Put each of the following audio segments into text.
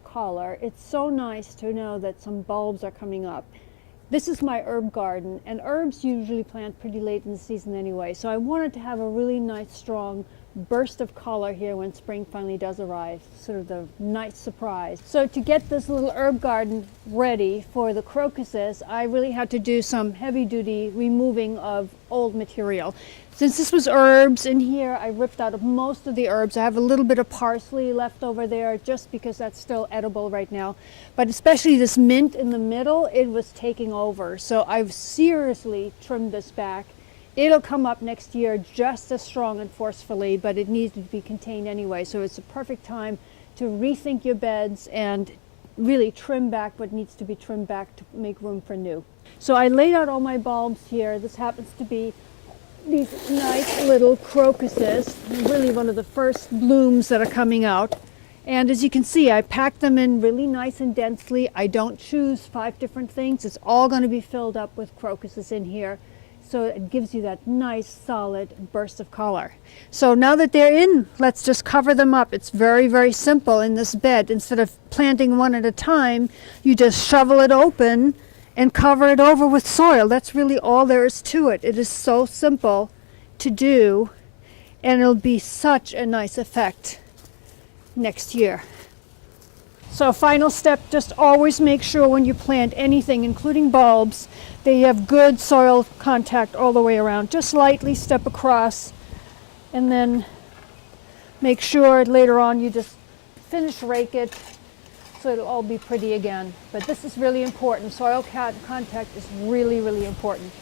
for color, it's so nice to know that some bulbs are coming up. This is my herb garden, and herbs usually plant pretty late in the season anyway, so I wanted to have a really nice strong burst of color here when spring finally does arrive, sort of the nice surprise. So to get this little herb garden ready for the crocuses, I really had to do some heavy-duty removing of old material. Since this was herbs in here, I ripped out most of the herbs. I have a little bit of parsley left over there just because that's still edible right now. But especially this mint in the middle, it was taking over. So I've seriously trimmed this back. It'll come up next year just as strong and forcefully, but it needs to be contained anyway. So it's a perfect time to rethink your beds and really trim back what needs to be trimmed back to make room for new. So I laid out all my bulbs here. This happens to be these nice little crocuses, really one of the first blooms that are coming out. And as you can see, I packed them in really nice and densely. I don't choose 5 different things. It's all going to be filled up with crocuses in here. So it gives you that nice solid burst of color. So now that they're in, let's just cover them up. It's very, very simple in this bed. Instead of planting one at a time, you just shovel it open and cover it over with soil. That's really all there is to it. It is so simple to do, and it'll be such a nice effect next year. So final step, just always make sure when you plant anything, including bulbs, they have good soil contact all the way around. Just lightly step across, and then make sure later on you just finish rake it so it'll all be pretty again. But this is really important. Soil contact is really, really important.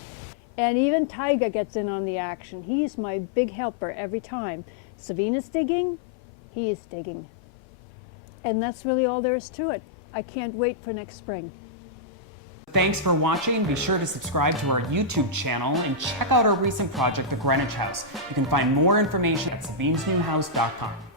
And even Tiger gets in on the action. He's my big helper every time. Sabine is digging, he is digging. And that's really all there is to it. I can't wait for next spring. Thanks for watching. Be sure to subscribe to our YouTube channel and check out our recent project, The Greenwich House. You can find more information at sabinesnewhouse.com.